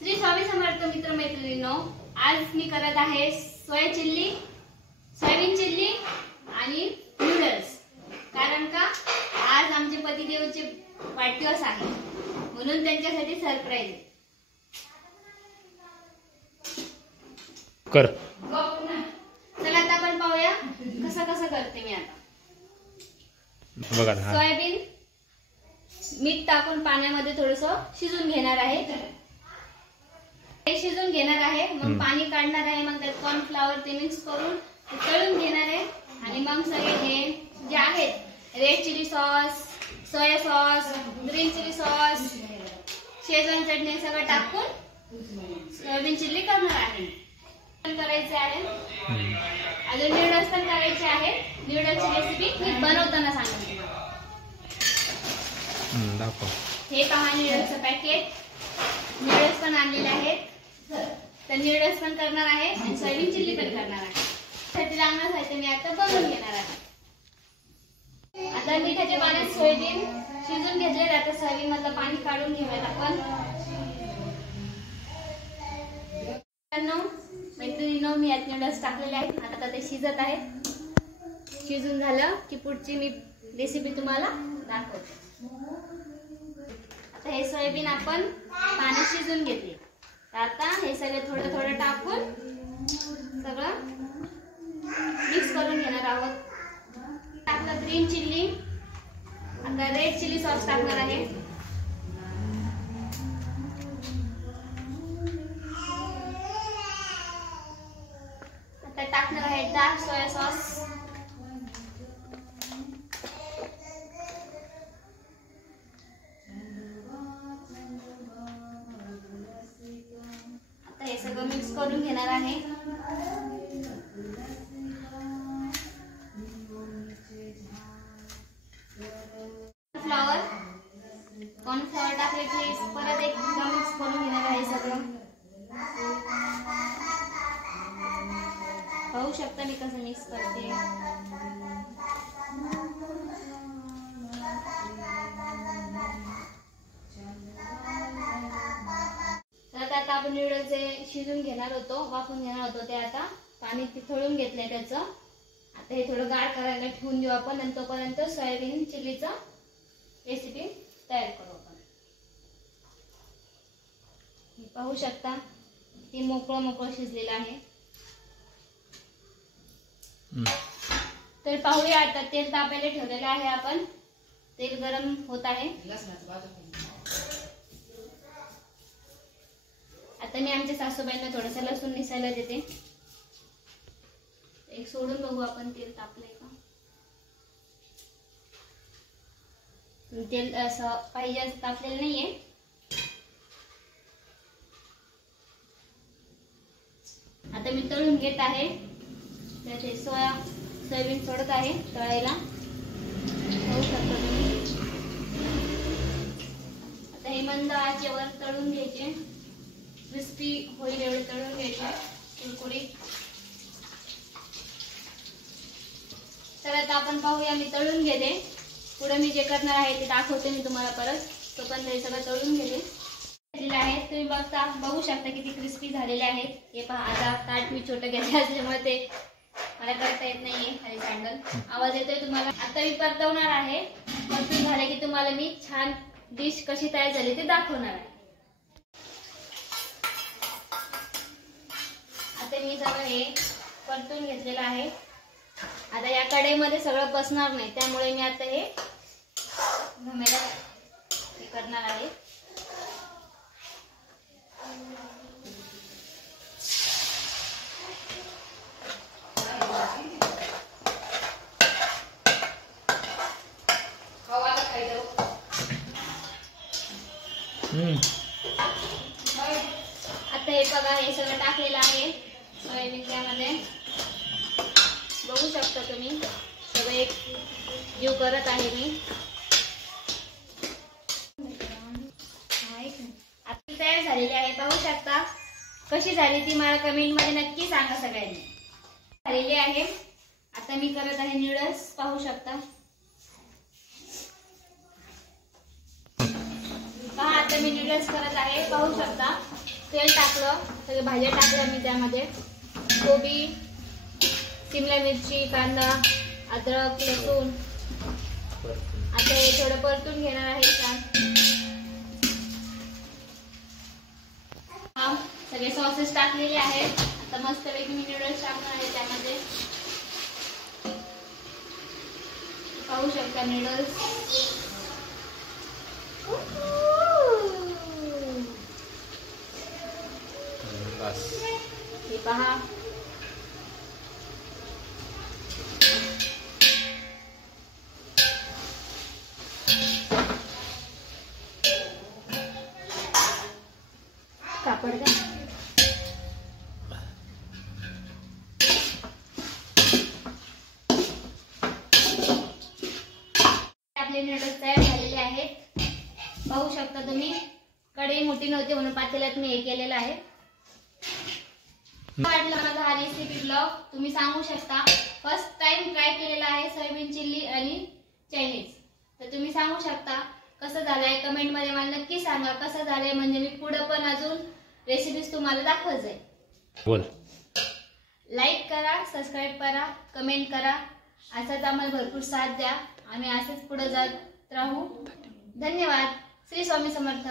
श्री स्वामी समर्थ मित्र मैत्रिणींनो, आज मी करत आहे सोयाबीन चिल्ली आणि नूडल्स। कारण का आज आमचे पतिदेवचे वाढदिवस आहे, म्हणून त्यांच्यासाठी सरप्राइज आहे। कर चला आता आपण पाहूया कसं करते मी आता। बघा सोयाबीन मीठ टाकून पाण्यामध्ये थोडंसं शिजून घेणार आहे। हे शिजून घेणार आहे, मग पाणी काढणार आहे, मग त्यात कॉर्नफ्लॉवर ते मिक्स करून तळून घेणार आहे। आणि मग सगळे हे जे आहेत red chilli sauce, soya sauce, green chilli sauce, Schezwan चटणी सगळं टाकून सोयाबीन चिल्ली करणार आहे। करायचे आहे अजून नूडल्स पण करायचे आहे। नूडल्सची रेसिपी मी बनवताना सांगते। हे पहा नूडल्सचं पॅकेट, नूडल्स पण आणलेले आहेत। तर नूडल्स पण करणार आहे आणि सोयाबीन चिल्ली पण करणार आहे। त्यासाठी लागणार साहित्य मी आता बनवून घेणार आहे। आता मिठाच्या पाण्यात सोयाबीन शिजून घेतले, आता सोयाबीन मधलं पाणी काढून घेऊयात आपण। मैत्रिणींनो, मी यात नूडल्स टाकलेले आहेत, आता ते शिजत आहेत। शिजून झालं की पुढची मी रेसिपी तुम्हाला दाखवते। आता हे सोयाबीन आपण पाणी शिजून घेतले, आता हे सगळे थोडं थोडं टाकून सगळं मिक्स करून घेणार आहोत। टाकलं ग्रीन चिल्ली, आता रेड चिली सॉस टाकणार आहे। आता टाकणार आहे डार्क सोया सॉस। आता हे सगळं मिक्स करून घेणार आहे। कॉर्नफ्लॉवर टाकले की परत एकदा मिक्स करून घेणार आहे सगळं। पाहू शकता मी कसं मिक्स करते। तर आता आपण नूडल्स जे शिजून घेणार होतो, वाफून घेणार होतो, ते आता पाणी थोडून घेतलंय त्याचं। आता हे थोडं गाळ करायला ठेवून देऊ आपण, आणि तोपर्यंत सोयाबीन चिल्लीचा रेसिपी तयार करू आपण। पाहू शकता ते मोकळं शिजलेलं आहे। तर पाहूया, आता तेल तापायला ठेवलेलं आहे आपण। तेल गरम होत आहे। आता मी आमच्या सासूबाईंना थोडंसं लसूण निसायला देते। एक सोडून बघू आपण तेल तापलंय का। तेल असं पाहिजे तापलेलं नाहीये। आता मी तळून घेत आहे, त्याचे सोयाबीन सोडत आहे तळायला, पाहू शकता तुम्ही। आता हे मंद आचेवर तळून घ्यायचे, क्रिस्पी होईल एवढे तळून घ्यायचे, कुरकुरीत। तर आता आपण पाहूया, मी तळून घेते। पुढे मी जे करणार आहे ते दाखवते मी तुम्हाला परत। तोपर्यंत हे सगळं तळून घेते आहे। तुम्ही बघू शकता किती क्रिस्पी झालेले आहेत। हे पहा, आता ताट मी छोटं घेतलं असल्यामुळे ते मला करता येत नाहीये, खाली सँडल आवाज येतोय तुम्हाला। आता मी परतवणार आहे, परतून झाले की तुम्हाला मी छान डिश कशी तयार झाली ते दाखवणार आहे। आता मी सगळं हे परतून घेतलेलं आहे। आता या कढईमध्ये सगळं बसणार नाही, त्यामुळे मी आता हे घमेला हे करणार आहे। आता हे बघा, हे सगळं टाकलेलं आहे सोयाबीन त्यामध्ये। बघू शकता तुम्ही, सगळं एक जीव करत आहे मी। आता तयार झालेली आहे, पाहू शकता कशी झाली ती मला कमेंट मध्ये नक्की सांगा सगळ्यांनी। झालेली आहे। आता मी करत आहे नूडल्स, पाहू शकता। पहा आता मी नूडल्स करत आहे, पाहू शकता। तेल टाकलं, सगळे भाज्या टाकल्या मी त्यामध्ये, कोबी, शिमला मिरची, कांदा, अद्रक, लसूण. आता हे थोडं परतून घेणार आहे छान. सगळे सॉसेस टाकलेले आहेत. आता मस्तपैकी मी नूडल्स टाकणार आहे त्यामध्ये. पाहू शकता नूडल्स. हे पहा, कापड का आपले नूडल्स तयार झालेले आहेत. पाहू शकता तुम्ही. कढई मोठी नव्हती म्हणून पातेल्यात मी हे केलेलं आहे. वाटलं माझा हा रेसिपी ब्लॉग, तुम्ही सांगू शकता. फर्स्ट टाइम ट्राय केलेला आहे सोयाबीन चिल्ली आणि चायनीज. तर तुम्ही सांगू शकता कसं झालंय, कमेंट मध्ये मला नक्की सांगा कसं झालंय, म्हणजे मी पुढे पण अजून रेसिपीज तुम्हाला दाखवत जाईल. बोल. लाईक करा, सबस्क्राईब करा, कमेंट करा. असाच आम्हाला भरपूर साथ द्या. आम्ही असेच पुढे जात राहू. धन्यवाद. श्री स्वामी समर्थ.